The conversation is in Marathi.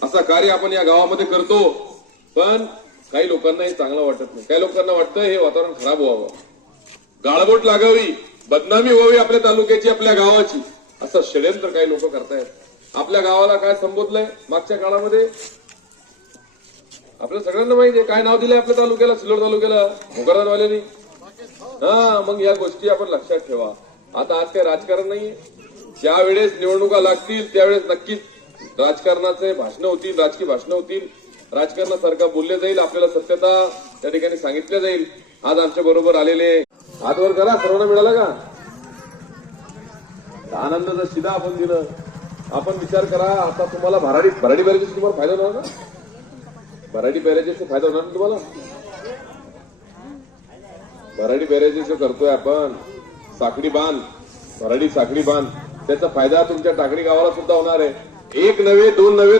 असा कार्य आपण या गावामध्ये करतो, पण काही लोकांना हे चांगलं वाटत नाही. काही लोकांना वाटतं हे वातावरण खराब व्हावं, गाळबोट लागावी, बदनामी व्हावी आपल्या तालुक्याची, आपल्या गावाची, असं षडयंत्र काही लोक करतायत. आपल्या गावाला काय संबोधलंय मागच्या काळामध्ये आपल्या सगळ्यांना माहिती आहे. काय नाव दिलंय आपल्या तालुक्याला, सिल्लोड तालुक्याला, भोकरदनवाल्यांनी. मग या गोष्टी आपण लक्षात ठेवा. आता आज काही राजकारण नाहीये. ज्या वेळेस निवडणुका लागतील त्यावेळेस नक्कीच राजकारणाचे भाषण होतील, राजकीय भाषण होतील, राजकारणासारखं बोलले जाईल, आपल्याला सत्यता त्या ठिकाणी सांगितल्या जाईल. आज आमच्या बरोबर आलेले हात वर करा, सर्वांना मिळाला का आनंदाचा शिदा आपण दिलं. आपण विचार करा, आता तुम्हाला भराडी पेरायचा तुम्हाला फायदा होणार ना, भराडी पेरायचा फायदा होणार ना तुम्हाला. भराडी पेरायचे करतोय आपण, साखळी बांध, भराडी साखळी बांध, त्याचा फायदा तुमच्या टाकडी गावाला सुद्धा होणार आहे. एक नव्हे, दोन नव्हे,